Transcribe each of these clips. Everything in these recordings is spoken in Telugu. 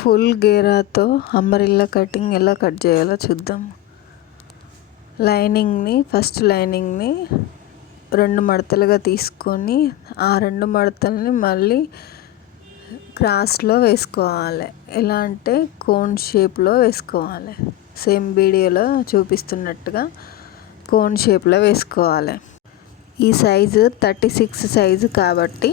ఫుల్ గేరాతో అంబరిల్లా కటింగ్ ఎలా కట్ చేయాలో చూద్దాం. లైనింగ్ని ఫస్ట్ లైనింగ్ని రెండు మడతలుగా తీసుకొని ఆ రెండు మడతల్ని మళ్ళీ క్రాస్లో వేసుకోవాలి. ఎలా అంటే కోన్ షేప్లో వేసుకోవాలి. సేమ్ వీడియోలో చూపిస్తున్నట్టుగా కోన్ షేప్లో వేసుకోవాలి. ఈ సైజు థర్టీ సిక్స్ సైజు కాబట్టి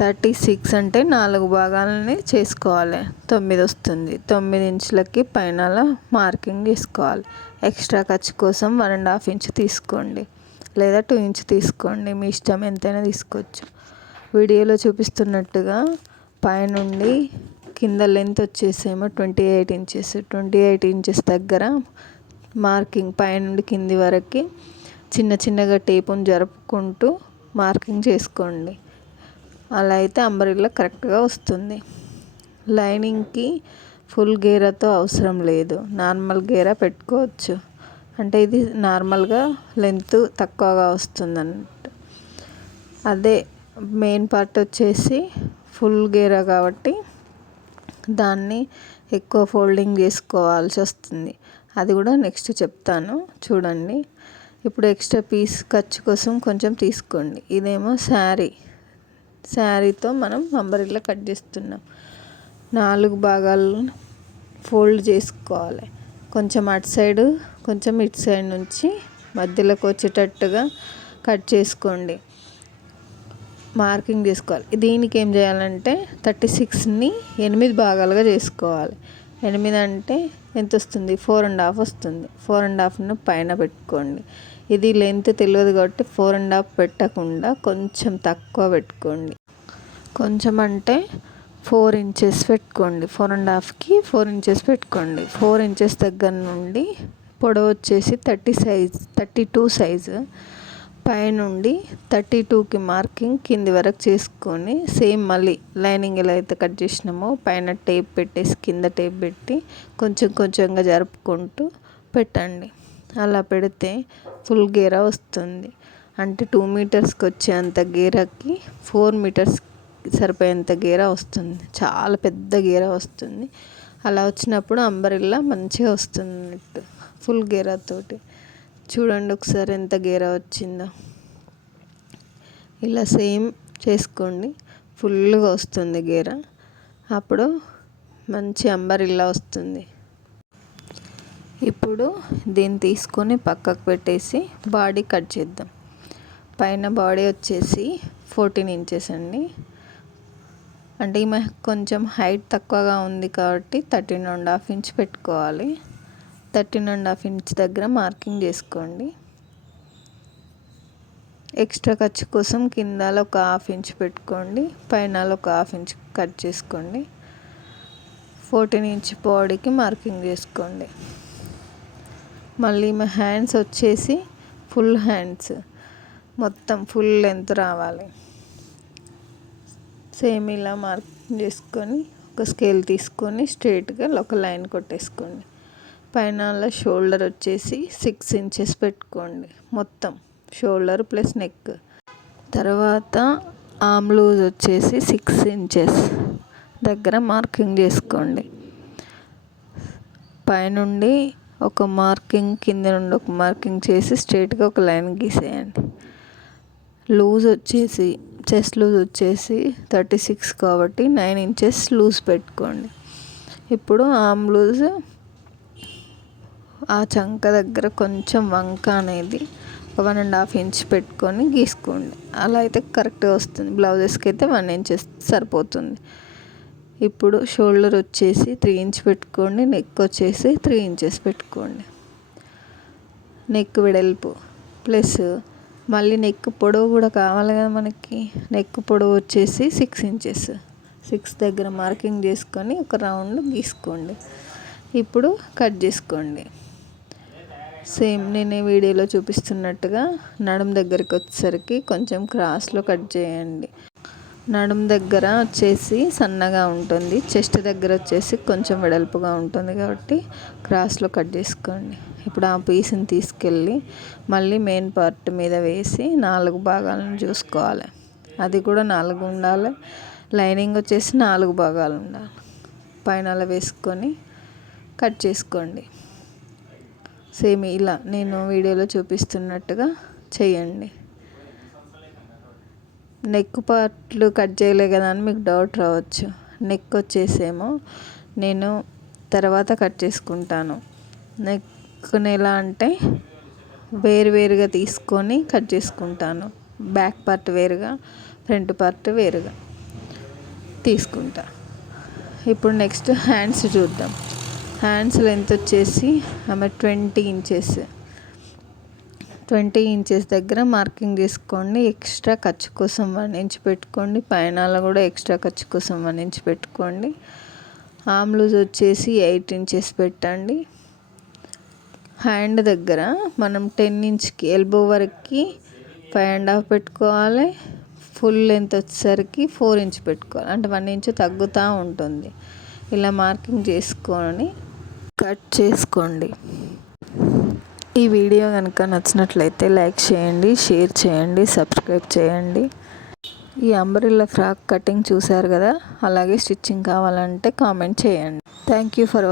థర్టీ సిక్స్ అంటే నాలుగు భాగాలని చేసుకోవాలి. తొమ్మిది వస్తుంది. తొమ్మిది ఇంచులకి పైన మార్కింగ్ చేసుకోవాలి ఎక్స్ట్రా ఖర్చు కోసం వన్ అండ్ హాఫ్ ఇంచ్ తీసుకోండి. లేదా టూ ఇంచ్ తీసుకోండి. మీ ఇష్టం ఎంతైనా తీసుకోవచ్చు. వీడియోలో చూపిస్తున్నట్టుగా పైనుండి కింద లెంత్ వచ్చేసేమో twenty eight inches. Twenty eight inches దగ్గర మార్కింగ్ పైనుండి కింది వరకు చిన్న చిన్నగా టేపును జరుపుకుంటూ మార్కింగ్ చేసుకోండి. అలా అయితే అంబ్రెల్లా కరెక్ట్గా వస్తుంది. లైనింగ్కి ఫుల్ గేరాతో అవసరం లేదు. నార్మల్ గేరా పెట్టుకోవచ్చు. అంటే ఇది నార్మల్గా లెంత్ తక్కువగా వస్తుందన్నట్టు. అదే మెయిన్ పార్ట్ వచ్చేసి ఫుల్ గేరా కాబట్టి దాన్ని ఎక్కువ ఫోల్డింగ్ చేసుకోవాల్సి వస్తుంది. అది కూడా నెక్స్ట్ చెప్తాను. చూడండి. ఇప్పుడు ఎక్స్ట్రా పీస్ ఖర్చు కోసం కొంచెం తీసుకోండి. ఇదేమో శారీ. శారీతో మనం అంబరిల్లా కట్ చేస్తున్నాం. నాలుగు భాగాలు ఫోల్డ్ చేసుకోవాలి. కొంచెం అటు సైడ్ కొంచెం ఇటు సైడ్ నుంచి మధ్యలోకి వచ్చేటట్టుగా కట్ చేసుకోండి. మార్కింగ్ చేసుకోవాలి. దీనికి ఏం చేయాలంటే థర్టీ సిక్స్ని ఎనిమిది భాగాలుగా చేసుకోవాలి. ఎనిమిది అంటే ఎంత వస్తుంది? ఫోర్ అండ్ హాఫ్ వస్తుంది. ఫోర్ అండ్ హాఫ్ను పైన పెట్టుకోండి. ఇది లెంత్ తెలియదు కాబట్టి ఫోర్ అండ్ హాఫ్ పెట్టకుండా కొంచెం తక్కువ పెట్టుకోండి. కొంచెం అంటే ఫోర్ ఇంచెస్ పెట్టుకోండి. ఫోర్ అండ్ హాఫ్కి ఫోర్ ఇంచెస్ పెట్టుకోండి. ఫోర్ ఇంచెస్ దగ్గర నుండి పొడవు వచ్చేసి thirty size thirty two size పైనుండి థర్టీ టూకి మార్కింగ్ కింది వరకు చేసుకొని సేమ్ మళ్ళీ లైనింగ్ ఎలా అయితే కట్ చేసినామో పైన టేప్ పెట్టేసి కింద టేప్ పెట్టి కొంచెం కొంచెంగా జరుపుకుంటూ పెట్టండి. అలా పెడితే ఫుల్ గేరా వస్తుంది. అంటే టూ మీటర్స్కి వచ్చేంత గేరాకి ఫోర్ మీటర్స్ సరిపోయేంత గేరా వస్తుంది. చాలా పెద్ద గేరా వస్తుంది. అలా వచ్చినప్పుడు అంబరిల్లా మంచిగా వస్తున్నట్టు ఫుల్ గీరతోటి చూడండి ఒకసారి ఎంత గేరా వచ్చిందో. ఇలా సేమ్ చేసుకోండి. ఫుల్గా వస్తుంది గీర. అప్పుడు మంచి అంబరిల్లా వస్తుంది. ఇప్పుడు దీన్ని తీసుకొని పక్కకు పెట్టేసి బాడీ కట్ చేద్దాం. పైన బాడీ వచ్చేసి ఫోర్టీన్ ఇంచెస్ అండి. అంటే ఈమె కొంచెం హైట్ తక్కువగా ఉంది కాబట్టి థర్టీన్ అండ్ హాఫ్ ఇంచ్ పెట్టుకోవాలి. థర్టీన్ అండ్ హాఫ్ ఇంచ్ దగ్గర మార్కింగ్ చేసుకోండి. ఎక్స్ట్రా ఖర్చు కోసం కిందాలో ఒక హాఫ్ ఇంచ్ పెట్టుకోండి. పైన ఒక హాఫ్ ఇంచ్ కట్ చేసుకోండి. ఫోర్టీన్ ఇంచ్ బాడీకి మార్కింగ్ చేసుకోండి. మళ్ళీ మా హ్యాండ్స్ వచ్చేసి ఫుల్ హ్యాండ్స్. మొత్తం ఫుల్ లెంత్ రావాలి. సేమ్ ఇలా మార్కింగ్ చేసుకొని ఒక స్కేల్ తీసుకొని స్ట్రైట్గా ఒక లైన్ కొట్టేసుకోండి. పైన షోల్డర్ వచ్చేసి సిక్స్ ఇంచెస్ పెట్టుకోండి. మొత్తం షోల్డర్ ప్లస్ నెక్. తర్వాత ఆమ్ లూజ్ వచ్చేసి సిక్స్ ఇంచెస్ దగ్గర మార్కింగ్ చేసుకోండి. పైనుండి ఒక మార్కింగ్ కింద నుండి ఒక మార్కింగ్ చేసి స్ట్రైట్గా ఒక లైన్ గీసేయండి. లూజ్ వచ్చేసి చెస్ట్ లూజ్ వచ్చేసి థర్టీ సిక్స్ కాబట్టి నైన్ ఇంచెస్ లూజ్ పెట్టుకోండి. ఇప్పుడు ఆమ్ లూజ్ ఆ చంక దగ్గర కొంచెం వంక అనేది వన్ అండ్ హాఫ్ ఇంచ్ పెట్టుకొని గీసుకోండి. అలా అయితే కరెక్ట్గా వస్తుంది. బ్లౌజెస్కి అయితే వన్ ఇంచెస్ సరిపోతుంది. ఇప్పుడు షోల్డర్ వచ్చేసి త్రీ ఇంచ్ పెట్టుకోండి నెక్ వచ్చేసి త్రీ ఇంచెస్ పెట్టుకోండి. నెక్ వెడల్పు. ప్లస్ మళ్ళీ నెక్ పొడవు కూడా కావాలి కదా మనకి. నెక్ పొడవు వచ్చేసి సిక్స్ ఇంచెస్ సిక్స్ దగ్గర మార్కింగ్ చేసుకొని ఒక రౌండ్ గీసుకోండి. ఇప్పుడు కట్ చేసుకోండి. సేమ్ నేను వీడియోలో చూపిస్తున్నట్టుగా నడుం దగ్గరికి వచ్చేసరికి కొంచెం క్రాస్లో కట్ చేయండి. నడుము దగ్గర వచ్చేసి సన్నగా ఉంటుంది. చెస్ట్ దగ్గర వచ్చేసి కొంచెం వెడల్పుగా ఉంటుంది కాబట్టి క్రాస్లో కట్ చేసుకోండి. ఇప్పుడు ఆ పీస్ని తీసుకెళ్ళి మళ్ళీ మెయిన్ పార్ట్ మీద వేసి నాలుగు భాగాలను చూసుకోవాలి. అది కూడా నాలుగు ఉండాలి. లైనింగ్ వచ్చేసి నాలుగు భాగాలు ఉండాలి. పైన అలా వేసుకొని కట్ చేసుకోండి. సేమ్ ఇలా నేను వీడియోలో చూపిస్తున్నట్టుగా చేయండి. నెక్ పార్ట్లు కట్ చేయలే కదా అని మీకు డౌట్ రావచ్చు. నెక్ వచ్చేసేమో నేను తర్వాత కట్ చేసుకుంటాను. నెక్ని ఎలా అంటే వేరు వేరుగా తీసుకొని కట్ చేసుకుంటాను. బ్యాక్ పార్ట్ వేరుగా ఫ్రంట్ పార్ట్ వేరుగా తీసుకుంటా. ఇప్పుడు నెక్స్ట్ హ్యాండ్స్ చూద్దాం. హ్యాండ్స్ లెంత్ వచ్చేసి ఆమె ట్వంటీ ఇంచెస్. ట్వంటీ ఇంచెస్ దగ్గర మార్కింగ్ చేసుకోండి ఎక్స్ట్రా ఖర్చు కోసం వన్ ఇంచ్ పెట్టుకోండి. పైన కూడా ఎక్స్ట్రా ఖర్చు కోసం వన్ ఇంచ్ పెట్టుకోండి. ఆమ్ లూజ్ వచ్చేసి ఎయిట్ ఇంచెస్ పెట్టండి. హ్యాండ్ దగ్గర మనం టెన్ ఇంచ్కి ఎల్బో వరకు ఫైవ్ అండ్ హాఫ్ పెట్టుకోవాలి. ఫుల్ లెంత్ వచ్చేసరికి ఫోర్ ఇంచ్ పెట్టుకోవాలి. అంటే వన్ ఇంచ్ తగ్గుతూ ఉంటుంది. ఇలా మార్కింగ్ చేసుకొని కట్ చేసుకోండి. ఈ వీడియో కనుక నచ్చినట్లయితే లైక్ చేయండి షేర్ చేయండి సబ్స్క్రైబ్ చేయండి. ఈ అంబ్రిల్లా ఫ్రాక్ కటింగ్ చూశారు కదా? అలాగే స్టిచ్చింగ్ కావాలంటే కామెంట్ చేయండి. Thank you for